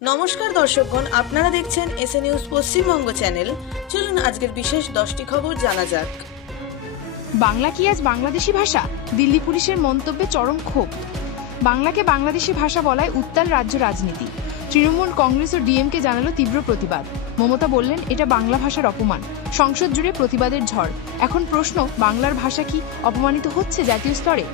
নমস্কার দর্শকগণ, আপনারা দেখছেন এসএ নিউজ পশ্চিমবঙ্গ চ্যানেল। চলুন আজকের বিশেষ 10টি খবর জানা যাক। বাংলা কি আজ বাংলাদেশি ভাষা? দিল্লি পুলিশের মন্তব্যে চরম ক্ষোভ। বাংলাকে বাংলাদেশি ভাষা বলায় উত্তাল রাজ্য রাজনীতি। তৃণমূল, কংগ্রেস ও ডিএমকে জানালো তীব্র প্রতিবাদ। মমতা বললেন, এটা বাংলা ভাষার অপমান। সংসদ জুড়ে প্রতিবাদের ঝড়। এখন প্রশ্ন, বাংলার ভাষা কি অপমানিত হচ্ছে জাতীয় স্তরে?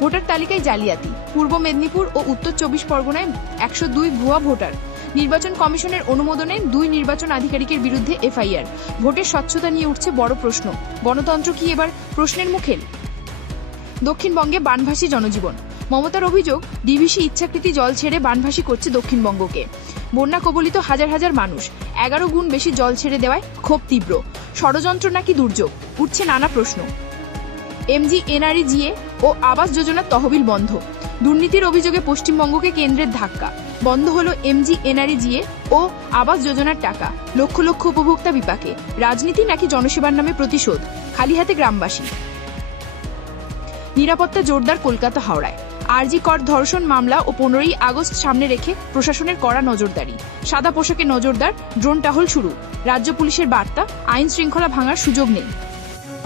ভোটার তালিকায় জালিয়াতি। পূর্ব মেদিনীপুর ও উত্তর 24 পরগনায় 102 ভুয়া ভোটার। নির্বাচন কমিশনের অনুমোদনে 2 নির্বাচন আধিকারিকের বিরুদ্ধে এফআইআর। ভোটের স্বচ্ছতা নিয়ে উঠছে বড় প্রশ্ন। গণতন্ত্র কি এবার প্রশ্নের মুখে? দক্ষিণবঙ্গে বানভাসী জনজীবন। মমতার অভিযোগ, ডিভিসি ইচ্ছাকৃতি জল ছেড়ে বানভাসী করছে দক্ষিণবঙ্গকে। বন্যা কবলিত হাজার হাজার মানুষ। 11 গুণ বেশি জল ছেড়ে দেওয়ায় ক্ষোভ তীব্র। ষড়যন্ত্র নাকি দুর্যোগ? উঠছে নানা প্রশ্ন। এমজিএনআরইজিএ ও আবাস যোজনার তহবিল বন্ধ। দুর্নীতির অভিযোগে পশ্চিমবঙ্গকে কেন্দ্রের ধাক্কা। বন্ধ হলো এমজিএনআরইজিএ ও আবাস যোজনার টাকা। লক্ষ লক্ষ উপভোক্তা বিপাকে। রাজনীতি নাকি জনসেবার নামে প্রতিশোধ? খালি হাতে গ্রামবাসী। নিরাপত্তা জোরদার কলকাতা হাওড়ায়। আরজি কর ধর্ষণ মামলা ও 15ই আগস্ট সামনে রেখে প্রশাসনের কড়া নজরদারি। সাদা পোশাকে নজরদার, ড্রোন টহল শুরু। রাজ্য পুলিশের বার্তা, আইন শৃঙ্খলা ভাঙার সুযোগ নেই।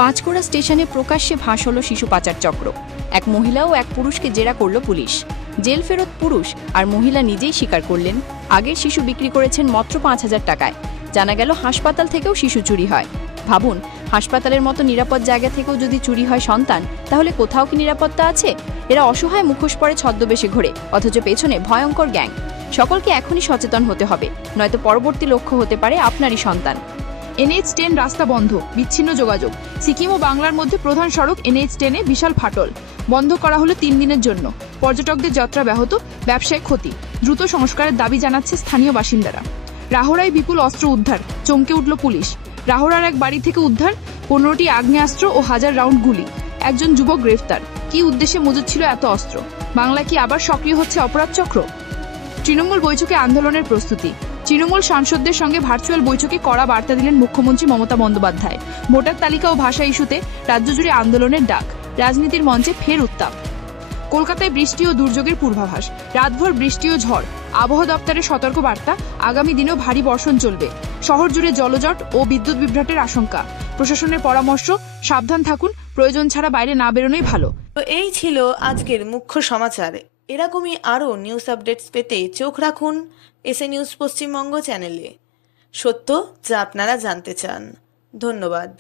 পাঁচকোড়া স্টেশনে প্রকাশ্যে ফাঁস হলো শিশু পাচার চক্র। এক মহিলা ও এক পুরুষকে জেরা করল পুলিশ। জেল ফেরত পুরুষ আর মহিলা নিজেই স্বীকার করলেন, আগের শিশু বিক্রি করেছেন মাত্র 5,000 টাকায়। জানা গেল হাসপাতাল থেকেও শিশু চুরি হয়। ভাবুন, হাসপাতালের মতো নিরাপদ জায়গা থেকেও যদি চুরি হয় সন্তান, তাহলে কোথাও কি নিরাপত্তা আছে? এরা অসহায় মুখোশ পরে ছদ্মবেশে ঘোরে, অথচ পেছনে ভয়ঙ্কর গ্যাং। সকলকে এখনই সচেতন হতে হবে, নয়তো পরবর্তী লক্ষ্য হতে পারে আপনারই সন্তান। NH10 রাস্তা বন্ধ, বিচ্ছিন্ন যোগাযোগ। সিকিম ও বাংলার মধ্যে প্রধান সড়ক NH10-এ বিশাল ফাটল। বন্ধ করা হলো 3 দিনের জন্য। পর্যটকদের যাত্রা ব্যাহত, ব্যবসায় ক্ষতি। দ্রুত সংস্কারের দাবি জানাচ্ছে স্থানীয় বাসিন্দারা। রাহড়ায় বিপুল অস্ত্র উদ্ধার, চমকে উঠল পুলিশ। রাহড়ার এক বাড়ি থেকে উদ্ধার 15টি আগ্নেয়াস্ত্র ও 1000 রাউন্ড গুলি। একজন যুবক গ্রেফতার। কি উদ্দেশ্যে মজুদ ছিল এত অস্ত্র? বাংলা কি আবার সক্রিয় হচ্ছে অপরাধ চক্র? তৃণমূল বৈঠকে আন্দোলনের প্রস্তুতি। তৃণমূল সাংসদদের সঙ্গে ভার্চুয়াল বৈঠকে কড়া বার্তা দিলেন মুখ্যমন্ত্রী মমতা বন্দ্যোপাধ্যায়। ভোটার তালিকা ও ভাষা ইস্যুতে রাজ্য জুড়ে আন্দোলনের ডাক। রাজনীতির মঞ্চে ফের উত্তাপ। কলকাতায় বৃষ্টি ও দুর্যোগের পূর্বাভাস। রাতভর বৃষ্টি ও ঝড়। আবহাওয়া দপ্তরের সতর্ক বার্তা, আগামী দিনেও ভারী বর্ষণ চলবে। শহর জুড়ে জলজট ও বিদ্যুৎ বিভ্রাটের আশঙ্কা। প্রশাসনের পরামর্শ, সাবধান থাকুন, প্রয়োজন ছাড়া বাইরে না বেরোনোই ভালো। তো এই ছিল আজকের মুখ্য সমাচার। এরকমই আরও নিউজ আপডেটস পেতে চোখ রাখুন এসএ নিউজ পশ্চিমবঙ্গ চ্যানেলে। সত্য যা আপনারা জানতে চান। ধন্যবাদ।